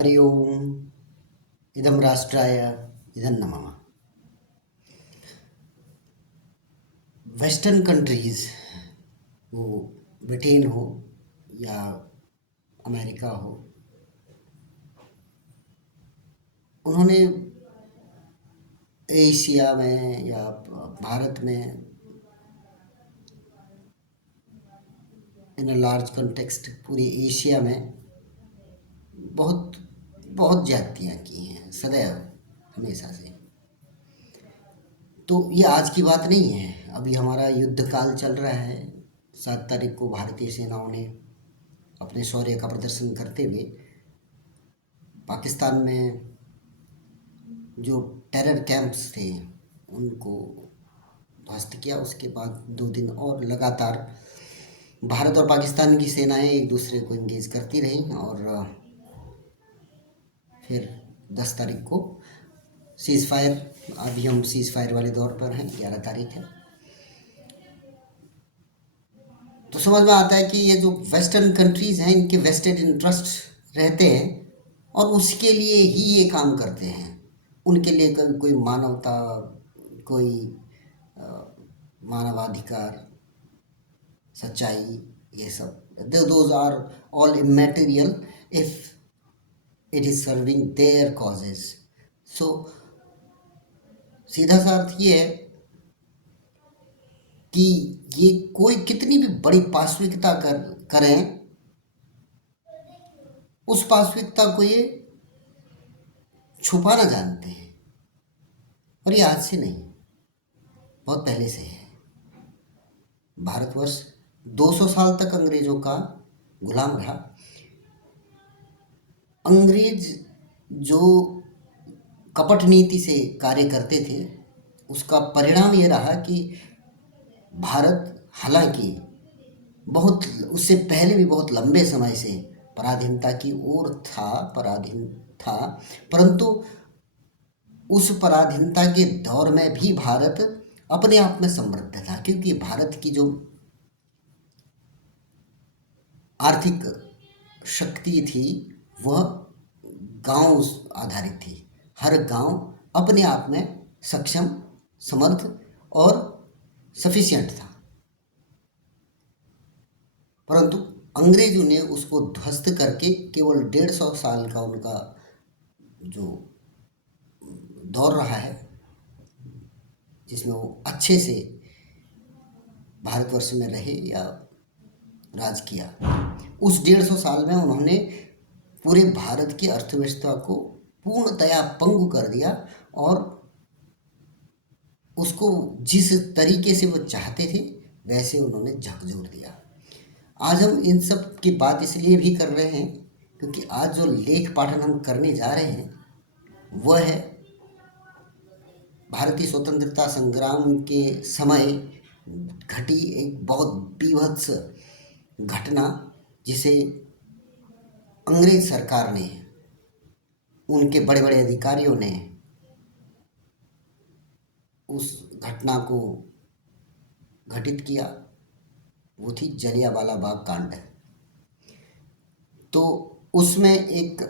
हरि ओम। इदं राष्ट्राय इदं नमः। वेस्टर्न कंट्रीज़, वो ब्रिटेन हो या अमेरिका हो, उन्होंने एशिया में या भारत में इन अ लार्ज कंटेक्स्ट पूरे एशिया में बहुत बहुत ज्यादतियाँ की हैं सदैव, हमेशा से। तो ये आज की बात नहीं है। अभी हमारा युद्ध काल चल रहा है। 7 तारीख को भारतीय सेनाओं ने अपने शौर्य का प्रदर्शन करते हुए पाकिस्तान में जो टेरर कैंप्स थे उनको ध्वस्त किया। उसके बाद 2 दिन और लगातार भारत और पाकिस्तान की सेनाएं एक दूसरे को इंगेज करती रहीं और फिर 10 तारीख को सीज़ फायर, अभी हम सीज़ फायर वाले दौर पर हैं, 11 तारीख है। तो समझ में आता है कि ये जो वेस्टर्न कंट्रीज़ हैं इनके वेस्टेड इंटरेस्ट रहते हैं और उसके लिए ही ये काम करते हैं। उनके लिए कभी कोई मानवता, कोई मानवाधिकार, सच्चाई, ये सब those are all immaterial if it is serving their causes. So सीधा सा अर्थ ये है कि ये कोई कितनी भी बड़ी पाशविकता करें, उस पाशविकता को ये छुपाना जानते हैं। और ये आज से नहीं, बहुत पहले से है। भारतवर्ष 200 साल तक अंग्रेजों का गुलाम रहा। अंग्रेज जो कपट नीति से कार्य करते थे, उसका परिणाम ये रहा कि भारत, हालांकि बहुत उससे पहले भी बहुत लंबे समय से पराधीनता की ओर था, पराधीन था, परंतु उस पराधीनता के दौर में भी भारत अपने आप में समृद्ध था, क्योंकि भारत की जो आर्थिक शक्ति थी वह गांव आधारित थी। हर गांव अपने आप में सक्षम, समर्थ और सफिशिएंट था। परंतु अंग्रेजों ने उसको ध्वस्त करके केवल 150 साल का उनका जो दौर रहा है, जिसमें वो अच्छे से भारतवर्ष में रहे या राज किया, उस 150 साल में उन्होंने पूरे भारत की अर्थव्यवस्था को पूर्णतया पंगु कर दिया और उसको जिस तरीके से वो चाहते थे वैसे उन्होंने झकझोर दिया। आज हम इन सब की बात इसलिए भी कर रहे हैं क्योंकि आज जो लेख पाठन हम करने जा रहे हैं वह है भारतीय स्वतंत्रता संग्राम के समय घटी एक बहुत बीभत्स घटना, जिसे अंग्रेज सरकार ने, उनके बड़े बड़े अधिकारियों ने उस घटना को घटित किया। वो थी जलियांवाला बाग कांड। तो उसमें एक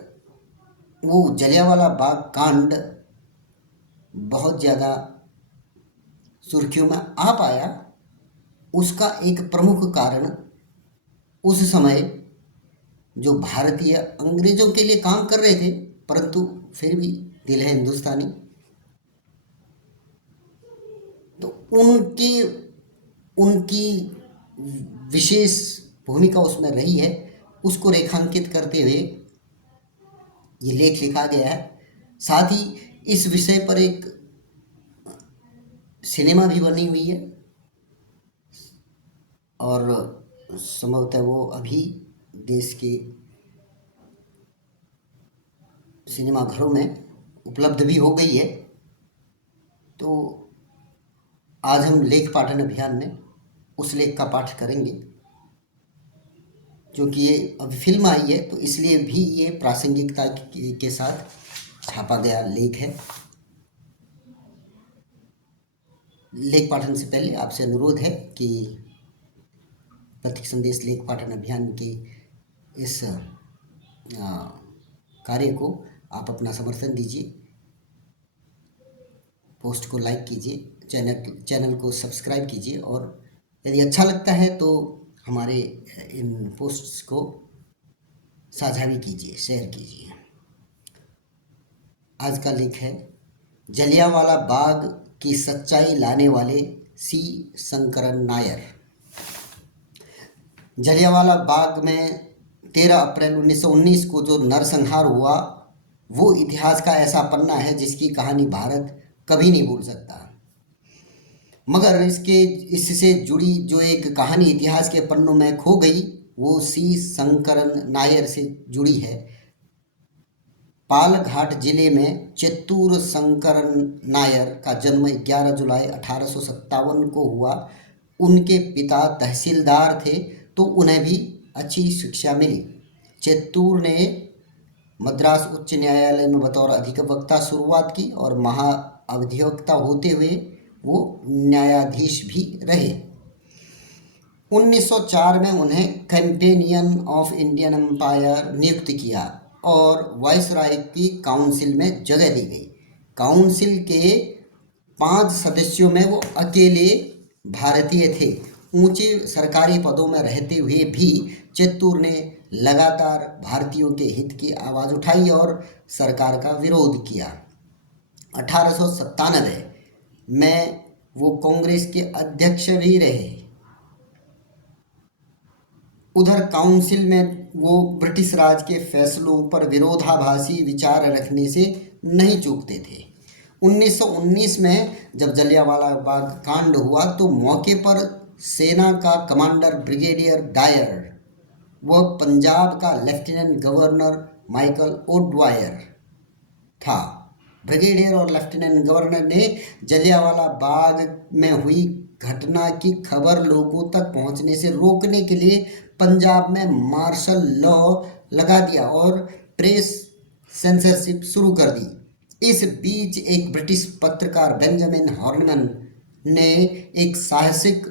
वो जलियांवाला बाग कांड बहुत ज़्यादा सुर्खियों में आ पाया। उसका एक प्रमुख कारण उस समय जो भारतीय अंग्रेजों के लिए काम कर रहे थे, परंतु फिर भी दिल है हिंदुस्तानी, तो उनकी उनकी विशेष भूमिका उसमें रही है। उसको रेखांकित करते हुए ये लेख लिखा गया है। साथ ही इस विषय पर एक सिनेमा भी बनी हुई है और संभवतः वो अभी देश के सिनेमाघरों में उपलब्ध भी हो गई है। तो आज हम लेख पाठन अभियान में उस लेख का पाठ करेंगे, क्योंकि ये अभी फिल्म आई है तो इसलिए भी ये प्रासंगिकता के साथ छापा गया लेख है। लेख पाठन से पहले आपसे अनुरोध है कि प्रतीक संदेश लेख पाठन अभियान के इस कार्य को आप अपना समर्थन दीजिए, पोस्ट को लाइक कीजिए, चैनल को सब्सक्राइब कीजिए और यदि अच्छा लगता है तो हमारे इन पोस्ट्स को साझा भी कीजिए, शेयर कीजिए। आज का लेख है जलियांवाला बाग की सच्चाई लाने वाले सी शंकरन नायर। जलियांवाला बाग में 13 अप्रैल 1919 को जो नरसंहार हुआ वो इतिहास का ऐसा पन्ना है जिसकी कहानी भारत कभी नहीं भूल सकता। मगर इससे जुड़ी जो एक कहानी इतिहास के पन्नों में खो गई वो सी शंकरन नायर से जुड़ी है। पालघाट जिले में चित्तूर शंकरन नायर का जन्म 11 जुलाई 1857 को हुआ। उनके पिता तहसीलदार थे तो उन्हें भी अच्छी शिक्षा मिली। चित्तूर ने मद्रास उच्च न्यायालय में बतौर अधिवक्ता शुरुआत की और महाअधिवक्ता होते हुए वो न्यायाधीश भी रहे। 1904 में उन्हें कैंपेनियन ऑफ इंडियन एम्पायर नियुक्त किया और वाइसराय की काउंसिल में जगह दी गई। काउंसिल के 5 सदस्यों में वो अकेले भारतीय थे। ऊंचे सरकारी पदों में रहते हुए भी चित्तूर ने लगातार भारतीयों के हित की आवाज़ उठाई और सरकार का विरोध किया। 1897 में वो कांग्रेस के अध्यक्ष भी रहे। उधर काउंसिल में वो ब्रिटिश राज के फैसलों पर विरोधाभासी विचार रखने से नहीं चूकते थे। 1919 में जब जलियांवाला बाग कांड हुआ तो मौके पर सेना का कमांडर ब्रिगेडियर डायर व पंजाब का लेफ्टिनेंट गवर्नर माइकल ओडवायर था। ब्रिगेडियर और लेफ्टिनेंट गवर्नर ने जलियांवाला बाग में हुई घटना की खबर लोगों तक पहुंचने से रोकने के लिए पंजाब में मार्शल लॉ लगा दिया और प्रेस सेंसरशिप शुरू कर दी। इस बीच एक ब्रिटिश पत्रकार बेंजामिन हॉर्नमैन ने एक साहसिक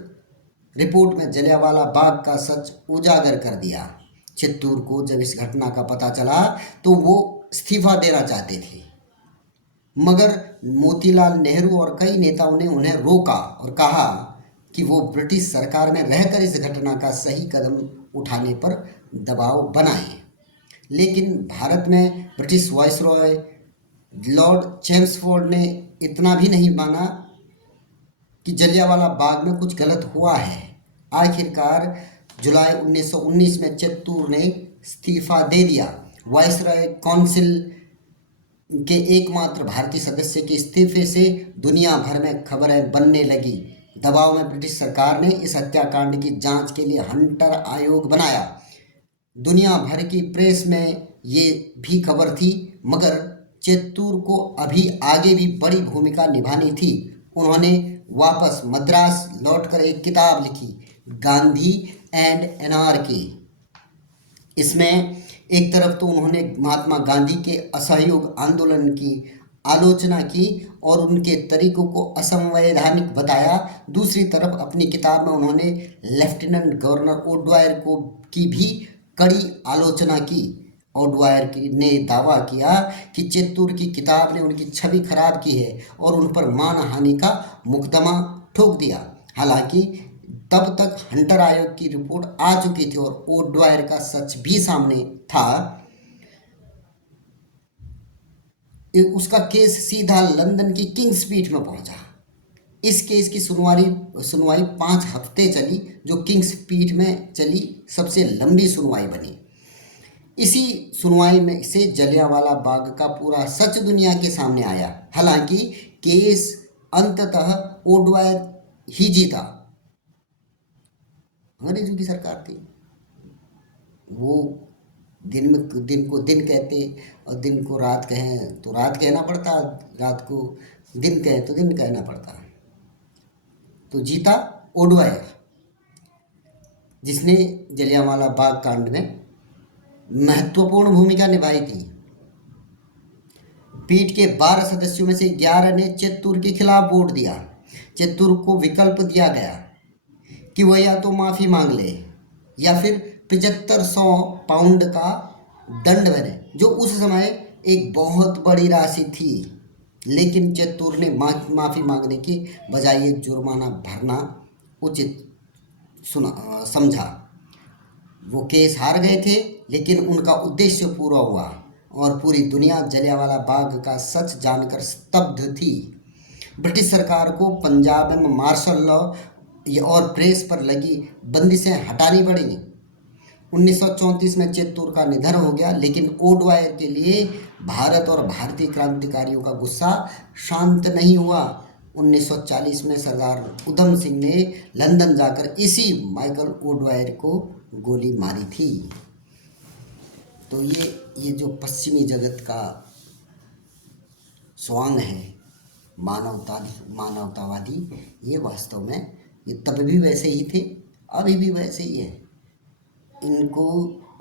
रिपोर्ट में जलियांवाला बाग का सच उजागर कर दिया। चित्तूर को जब इस घटना का पता चला तो वो इस्तीफा देना चाहते थे, मगर मोतीलाल नेहरू और कई नेताओं ने उन्हें रोका और कहा कि वो ब्रिटिश सरकार में रहकर इस घटना का सही कदम उठाने पर दबाव बनाएं। लेकिन भारत में ब्रिटिश वाइसरॉय लॉर्ड चेम्सफोर्ड ने इतना भी नहीं माना कि जलियांवाला बाग में कुछ गलत हुआ है। आखिरकार जुलाई 1919 में चित्तूर ने इस्तीफा दे दिया। वाइसरॉय काउंसिल के एकमात्र भारतीय सदस्य के इस्तीफे से दुनिया भर में खबरें बनने लगी। दबाव में ब्रिटिश सरकार ने इस हत्याकांड की जांच के लिए हंटर आयोग बनाया। दुनिया भर की प्रेस में ये भी खबर थी, मगर चित्तूर को अभी आगे भी बड़ी भूमिका निभानी थी। उन्होंने वापस मद्रास लौटकर एक किताब लिखी, गांधी एंड एनआरकी। इसमें एक तरफ तो उन्होंने महात्मा गांधी के असहयोग आंदोलन की आलोचना की और उनके तरीकों को असंवैधानिक बताया। दूसरी तरफ अपनी किताब में उन्होंने लेफ्टिनेंट गवर्नर ओडवायर की भी कड़ी आलोचना की। ओडवायर ने दावा किया कि चित्तूर की किताब ने उनकी छवि खराब की है और उन पर मानहानि का मुकदमा ठोक दिया। हालांकि तब तक हंटर आयोग की रिपोर्ट आ चुकी थी और ओडवायर का सच भी सामने था। उसका केस सीधा लंदन की किंग्स पीठ में पहुंचा। इस केस की सुनवाई 5 हफ्ते चली, जो किंग्स पीठ में चली सबसे लंबी सुनवाई बनी। इसी सुनवाई में से जलियांवाला बाग का पूरा सच दुनिया के सामने आया। हालांकि केस अंततः ओडवायर ही जीता। अंग्रेजों की सरकार थी, वो दिन को दिन कहते और दिन को रात कहें तो रात कहना पड़ता, रात को दिन कहें तो दिन कहना पड़ता। तो जीता ओडवायर, जिसने जलियांवाला बाग कांड में महत्वपूर्ण भूमिका निभाई थी। पीठ के 12 सदस्यों में से 11 ने चित्तूर के खिलाफ वोट दिया। चित्तूर को विकल्प दिया गया कि वह या तो माफ़ी मांग ले या फिर 7500 पाउंड का दंड बने, जो उस समय एक बहुत बड़ी राशि थी, लेकिन चित्तूर ने माफ़ी मांगने की बजाय एक जुर्माना भरना उचित समझा। वो केस हार गए थे, लेकिन उनका उद्देश्य पूरा हुआ और पूरी दुनिया जलियांवाला बाग का सच जानकर स्तब्ध थी। ब्रिटिश सरकार को पंजाब में मार्शल लॉ और प्रेस पर लगी बंदिशें हटानी पड़ी। 1934 में चित्तूर का निधन हो गया, लेकिन ओडवायर के लिए भारत और भारतीय क्रांतिकारियों का गुस्सा शांत नहीं हुआ। 1940 में सरदार उधम सिंह ने लंदन जाकर इसी माइकल ओडवायर को गोली मारी थी। तो ये जो पश्चिमी जगत का स्वांग है मानवतावादी, ये वास्तव में ये तब भी वैसे ही थे, अभी भी वैसे ही है। इनको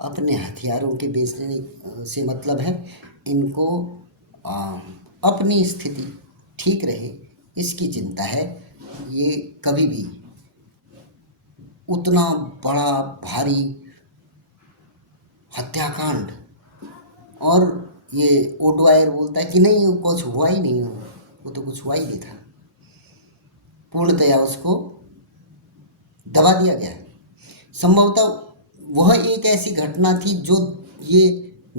अपने हथियारों के बेचने से मतलब है, इनको अपनी स्थिति ठीक रहे इसकी चिंता है। ये कभी भी उतना बड़ा भारी हत्याकांड, और ये ओडवायर बोलता है कि नहीं वो कुछ हुआ ही नहीं, वो तो कुछ हुआ ही नहीं था, पूर्णतया उसको दबा दिया गया। संभवतः वह एक ऐसी घटना थी जो ये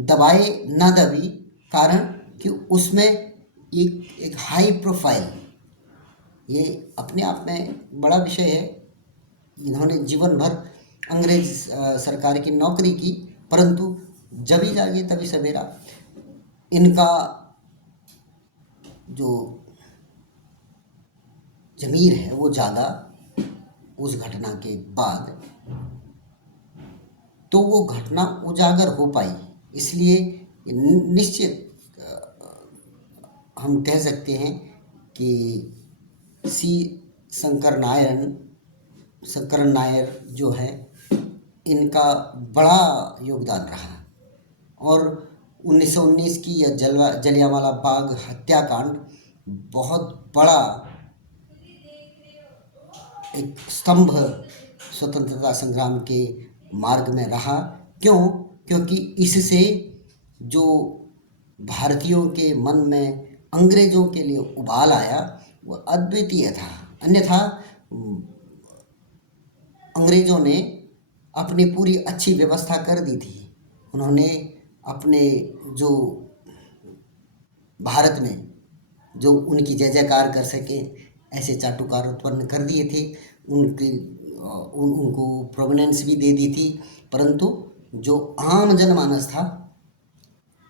दबाए ना दबी, कारण कि उसमें एक हाई प्रोफाइल, ये अपने आप में बड़ा विषय है। इन्होंने जीवन भर अंग्रेज सरकार की नौकरी की, परंतु जभी जागे तभी सवेरा। इनका जो ज़मीर है वो जागा उस घटना के बाद, तो वो घटना उजागर हो पाई। इसलिए निश्चित हम कह सकते हैं कि सी शंकर नायर जो है, इनका बड़ा योगदान रहा। और 1919 की यह जलियांवाला बाग हत्याकांड बहुत बड़ा एक स्तंभ स्वतंत्रता संग्राम के मार्ग में रहा। क्योंकि इससे जो भारतीयों के मन में अंग्रेज़ों के लिए उबाल आया वो अद्वितीय था। अन्यथा अंग्रेज़ों ने अपनी पूरी अच्छी व्यवस्था कर दी थी। उन्होंने अपने जो भारत में जो उनकी जय जयकार कर सके ऐसे चाटुकार उत्पन्न कर दिए थे, उनको प्रोमिनेंस भी दे दी थी। परंतु जो आम जनमानस था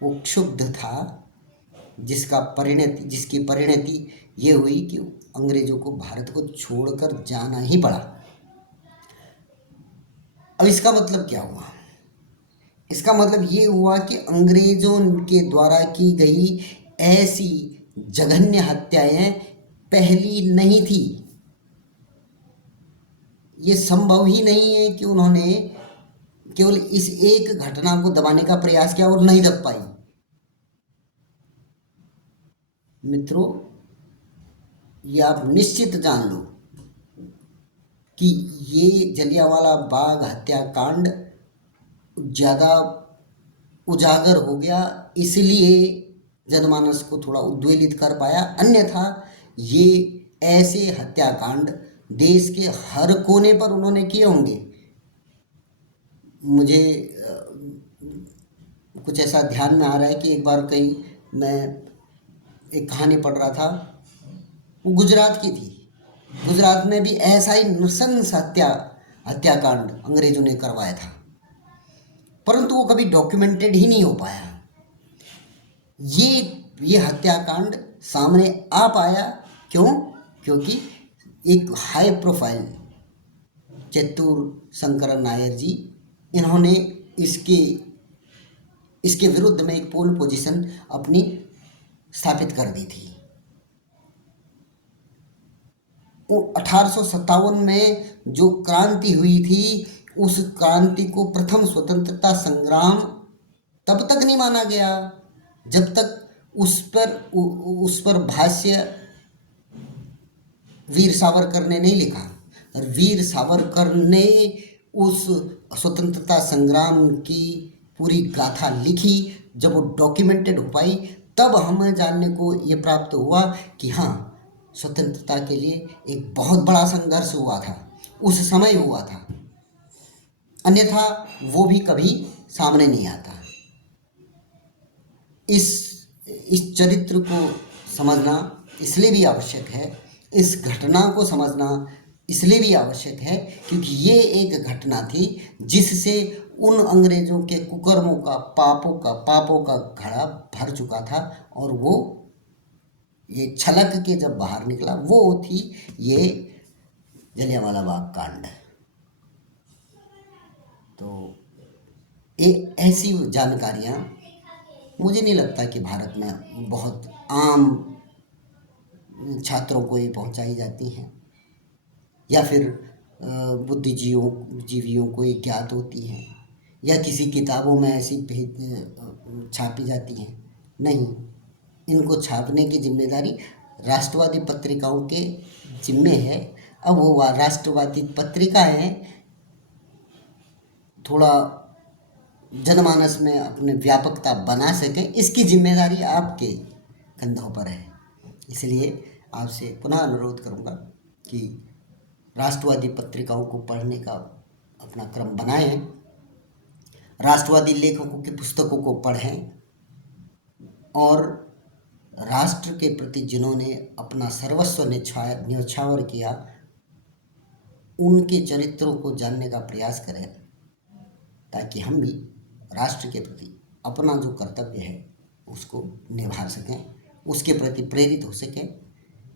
वो क्षुब्ध था, जिसकी परिणति ये हुई कि अंग्रेज़ों को भारत को छोड़कर जाना ही पड़ा। अब इसका मतलब क्या हुआ? इसका मतलब ये हुआ कि अंग्रेज़ों के द्वारा की गई ऐसी जघन्य हत्याएं पहली नहीं थी। ये संभव ही नहीं है कि उन्होंने केवल इस एक घटना को दबाने का प्रयास किया और नहीं दब पाई। मित्रों, ये आप निश्चित जान लो कि ये जलियांवाला बाग हत्याकांड ज़्यादा उजागर हो गया, इसलिए जनमानस को थोड़ा उद्वेलित कर पाया। अन्यथा ये ऐसे हत्याकांड देश के हर कोने पर उन्होंने किए होंगे। मुझे कुछ ऐसा ध्यान में आ रहा है कि एक बार कहीं मैं एक कहानी पढ़ रहा था, वो गुजरात की थी। गुजरात में भी ऐसा ही नृशंस हत्याकांड अंग्रेज़ों ने करवाया था, परंतु वो कभी डॉक्यूमेंटेड ही नहीं हो पाया। ये हत्याकांड सामने आ पाया क्योंकि एक हाई प्रोफाइल चित्तूर शंकर नायर जी, इन्होंने इसके विरुद्ध में एक पोल पोजीशन अपनी स्थापित कर दी थी। 1857 में जो क्रांति हुई थी, उस क्रांति को प्रथम स्वतंत्रता संग्राम तब तक नहीं माना गया जब तक उस पर भाष्य वीर सावरकर ने नहीं लिखा। और वीर सावरकर ने उस स्वतंत्रता संग्राम की पूरी गाथा लिखी, जब वो डॉक्यूमेंटेड हो पाई, तब हमें जानने को ये प्राप्त हुआ कि हाँ, स्वतंत्रता के लिए एक बहुत बड़ा संघर्ष हुआ था, उस समय हुआ था, अन्यथा वो भी कभी सामने नहीं आता। इस चरित्र को समझना इसलिए भी आवश्यक है, इस घटना को समझना इसलिए भी आवश्यक है क्योंकि ये एक घटना थी जिससे उन अंग्रेज़ों के कुकर्मों का, पापों का घड़ा भर चुका था, और वो ये छलक के जब बाहर निकला वो थी ये जलियांवाला बाग कांड। तो ये ऐसी जानकारियाँ मुझे नहीं लगता कि भारत में बहुत आम छात्रों को ये पहुंचाई जाती हैं, या फिर बुद्धिजीवियों को ये ज्ञात होती हैं, या किसी किताबों में ऐसी छापी जाती हैं। नहीं, इनको छापने की जिम्मेदारी राष्ट्रवादी पत्रिकाओं के जिम्मे है। अब वो राष्ट्रवादी पत्रिकाएं थोड़ा जनमानस में अपने व्यापकता बना सके, इसकी जिम्मेदारी आपके कंधों पर है। इसलिए आपसे पुनः अनुरोध करूंगा कि राष्ट्रवादी पत्रिकाओं को पढ़ने का अपना क्रम बनाएं, राष्ट्रवादी लेखकों की पुस्तकों को पढ़ें, और राष्ट्र के प्रति जिन्होंने अपना सर्वस्व न्यौछावर किया उनके चरित्रों को जानने का प्रयास करें, ताकि हम भी राष्ट्र के प्रति अपना जो कर्तव्य है उसको निभा सकें, उसके प्रति प्रेरित हो सकें।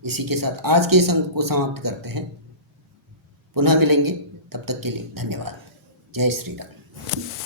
इसी के साथ आज के इस अंक को समाप्त करते हैं। पुनः मिलेंगे, तब तक के लिए धन्यवाद। जय श्री राम।